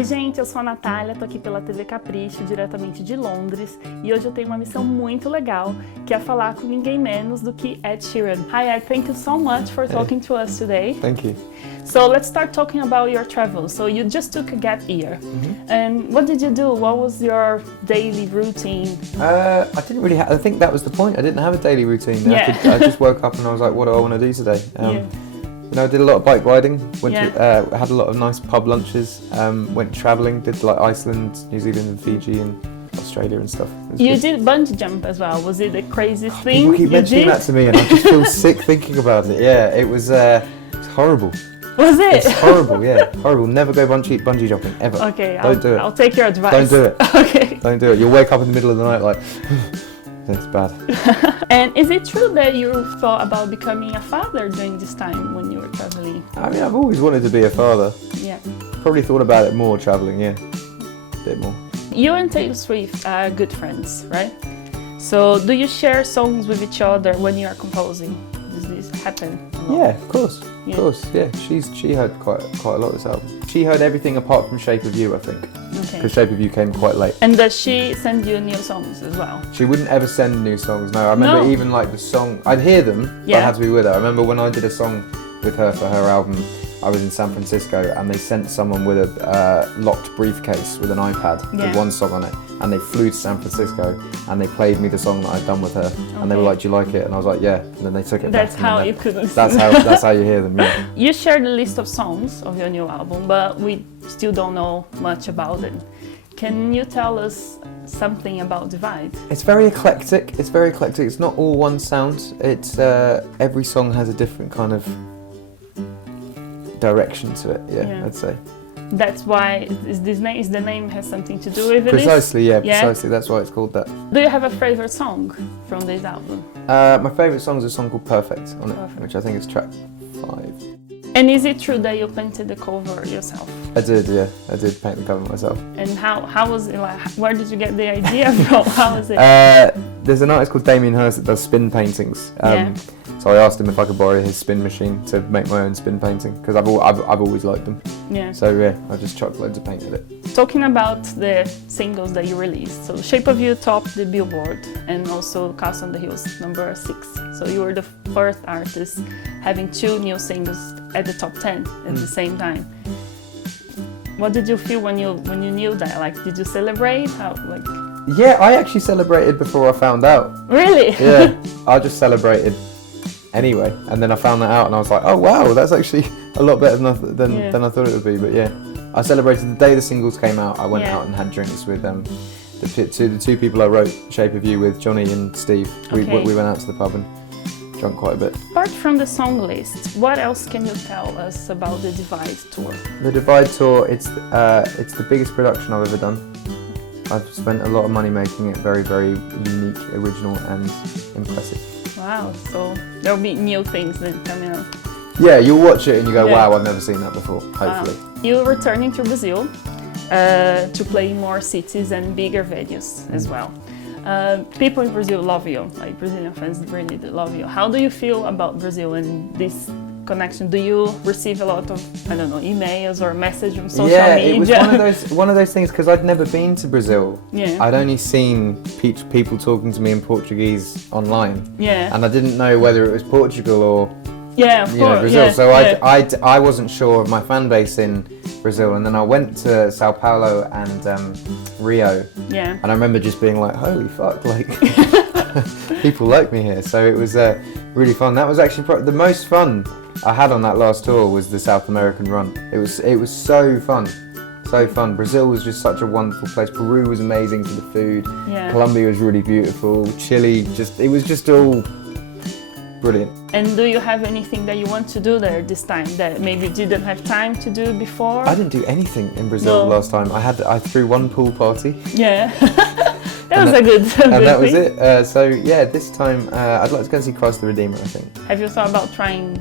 Oi gente, eu sou a Natália, tô aqui pela TV Capricho, diretamente de Londres, e hoje eu tenho uma missão muito legal, que é falar com ninguém menos do que Ed Sheeran. Hi Ed, thank you so much for talking to us today. Thank you. So let's start talking about your travels. So you just took a gap year, and what did you do? What was your daily routine? I didn't really I think that was the point. I didn't have a daily routine. Yeah. I just woke up and I was like, what do I want to do today? You know, I did a lot of bike riding, had a lot of nice pub lunches, went travelling, did like Iceland, New Zealand and Fiji and Australia and stuff. You did bungee jump as well. Was it the craziest thing People keep you mentioning did? that to me and I just feel sick thinking about it. Yeah, it was horrible. Was it? It's horrible, yeah, horrible. Never go bungee jumping, ever. Okay, Don't do it. I'll take your advice. Don't do it. Okay. Don't do it. You'll wake up in the middle of the night like, it's bad. And is it true that you thought about becoming a father during this time when you were traveling? I mean, I've always wanted to be a father. Yeah. Probably thought about it more traveling, yeah, a bit more. You and Taylor Swift are good friends, right? So do you share songs with each other when you are composing? Does this happen a lot? Yeah, of course, Yeah. of course, yeah. She heard quite a lot of this album. She heard everything apart from Shape of You, I think, Okay. because Shape of You came quite late. And does she send you new songs as well? She wouldn't ever send new songs. No, I remember No. even like the song. I'd hear them, but I Yeah. had to be with her. I remember when I did a song with her for her album. I was in San Francisco and they sent someone with a locked briefcase with an iPad Yeah. with one song on it, and they flew to San Francisco and they played me the song that I'd done with her, and they were Okay. like, "Do you like it?" And I was like, "Yeah." And then they took it. That's back, and how then you could listen. That's how you hear them. Yeah. You shared a list of songs of your new album, but we still don't know much about it. Can you tell us something about Divide? It's very eclectic. It's not all one sound. It's every song has a different kind of direction to it. Yeah. I'd say. That's why is the name has something to do with it? Precisely, yeah, Yeah? precisely. That's why it's called that. Do you have a favorite song from this album? My favourite song is a song called Perfect on it, Perfect. which I think is track 5. And is it true that you painted the cover yourself? I did, yeah. I did paint the cover myself. And how was it like? Where did you get the idea from? How was it? There's an artist called Damien Hirst that does spin paintings. Yeah. So I asked him if I could borrow his spin machine to make my own spin painting, because I've always liked them. Yeah. So yeah, I just chucked loads of paint at it. Talking about the singles that you released, so Shape of You topped the Billboard and also Castle on the Hills number 6. So you were the first artist having 2 new singles at the top 10 at the same time. What did you feel when you knew that? Like, did you celebrate? How like? Yeah, I actually celebrated before I found out. Really? Yeah, I just celebrated anyway, and then I found that out, and I was like, oh wow, that's actually a lot better than I thought it would be. But yeah, I celebrated the day the singles came out. I went out and had drinks with the two people I wrote Shape of You with, Johnny and Steve. We went out to the pub and drunk quite a bit. Apart from the song list, what else can you tell us about the Divide tour? The Divide tour, it's the biggest production I've ever done. I've spent a lot of money making it very, very unique, original and impressive. Wow, so there'll be new things then coming up. Yeah, you'll watch it and you go, wow, I've never seen that before, hopefully. Wow. You're returning to Brazil to play in more cities and bigger venues as well. People in Brazil love you, like Brazilian fans really love you. How do you feel about Brazil and this connection? Do you receive a lot of, I don't know, emails or messages from social media? Yeah, it was one of those things, because I'd never been to Brazil. Yeah. I'd only seen people talking to me in Portuguese online. Yeah. And I didn't know whether it was Portugal or of course, Brazil. yeah, So yeah. I wasn't sure of my fan base in Brazil, and then I went to Sao Paulo and Rio. Yeah. And I remember just being like, holy fuck, like people like me here. So it was really fun. That was actually the most fun I had on that last tour was the South American run. It was so fun. So fun. Brazil was just such a wonderful place. Peru was amazing for the food. Yeah. Colombia was really beautiful. Chile, it was just all brilliant. And do you have anything that you want to do there this time that maybe you didn't have time to do before? I didn't do anything in Brazil last time. I threw one pool party. Yeah. That was a good thing. And that was it. So yeah, this time I'd like to go and see Christ the Redeemer, I think. Have you thought about trying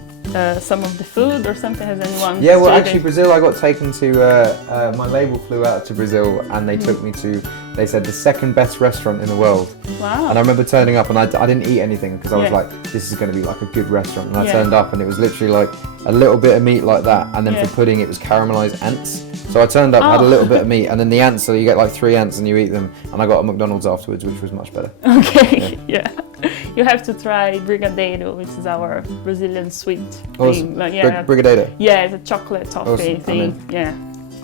some of the food or something? Has anyone? Yeah, well actually Brazil, I got taken to, my label flew out to Brazil and they took me to, they said the second best restaurant in the world. Wow. And I remember turning up and I didn't eat anything because I was Yeah. like, this is going to be like a good restaurant. And I Yeah. turned up and it was literally like a little bit of meat like that, and then Yeah. for pudding it was caramelized ants. So I turned up, had a little bit of meat, and then the ants. So you get like 3 ants and you eat them. And I got a McDonald's afterwards, which was much better. Okay, yeah. You have to try brigadeiro, which is our Brazilian sweet thing. Like, yeah, brigadeiro. Yeah, it's a chocolate toffee thing. Yeah,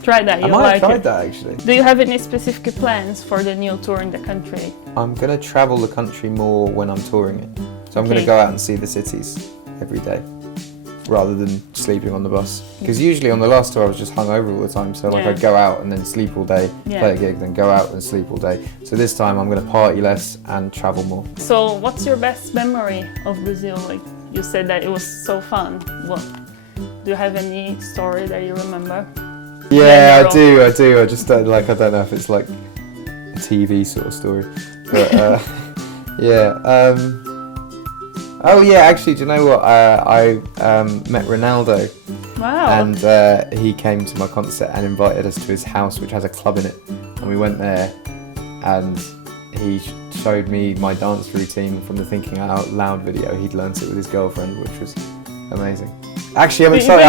try that. I might have tried that actually. Do you have any specific plans for the new tour in the country? I'm gonna travel the country more when I'm touring it. So I'm gonna go out and see the cities every day, rather than sleeping on the bus. Because usually on the last tour I was just hungover all the time, so like I'd go out and then sleep all day, play a gig, then go out and sleep all day. So this time I'm going to party less and travel more. So what's your best memory of Brazil? Like you said that it was so fun. What do you have any story that you remember? Yeah, I do. I just don't I don't know if it's like a TV sort of story, but yeah. Oh yeah, actually, do you know what? I met Ronaldo. Wow. And he came to my concert and invited us to his house, which has a club in it. And we went there, and he showed me my dance routine from the Thinking Out Loud video. He'd learnt it with his girlfriend, which was amazing. Actually, I'm excited.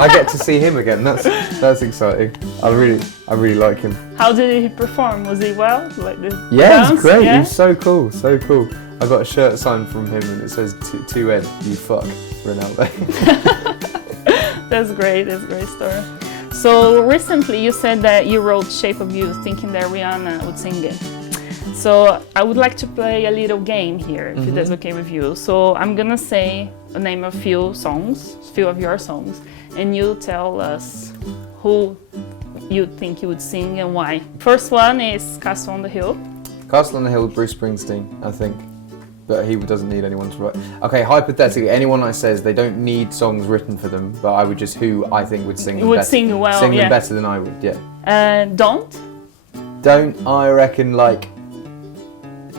I get to see him again. That's exciting. I really like him. How did he perform? Was he well? Like the yeah, dance? He's great. Yeah? He's so cool. I got a shirt signed from him and it says to Ed, you fuck Ronaldo. That's great. That's a great story. So recently you said that you wrote Shape of You thinking that Rihanna would sing it. So I would like to play a little game here, if that's okay with you. So I'm gonna say a name of few of your songs, and you tell us who you think you would sing and why. First one is Castle on the Hill. Castle on the Hill, Bruce Springsteen, I think. But he doesn't need anyone to write. Okay, hypothetically, anyone that says they don't need songs written for them, but I would just who I think would sing them better. Sing well, sing them better than I would, yeah. Don't? Don't, I reckon like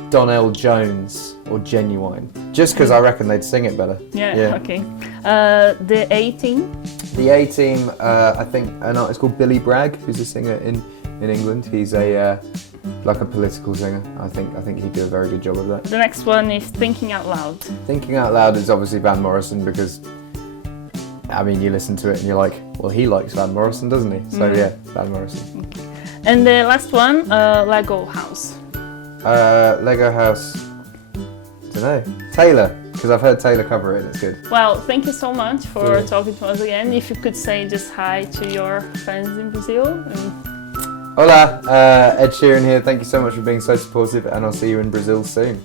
Donnell Jones or Genuine. Just because I reckon they'd sing it better. Yeah. Okay. The A-Team? The A-Team, I think an artist called Billy Bragg, who's a singer in England. He's like a political singer. I think he'd do a very good job of that. The next one is Thinking Out Loud. Thinking Out Loud is obviously Van Morrison because, I mean, you listen to it and you're like, well, he likes Van Morrison, doesn't he? So yeah, Van Morrison. Okay. And the last one, Lego House. Lego House, don't know. Taylor, because I've heard Taylor cover it and it's good. Well, thank you so much for talking to us again. If you could say just hi to your fans in Brazil. Hola, Ed Sheeran here. Thank you so much for being so supportive, and I'll see you in Brazil soon.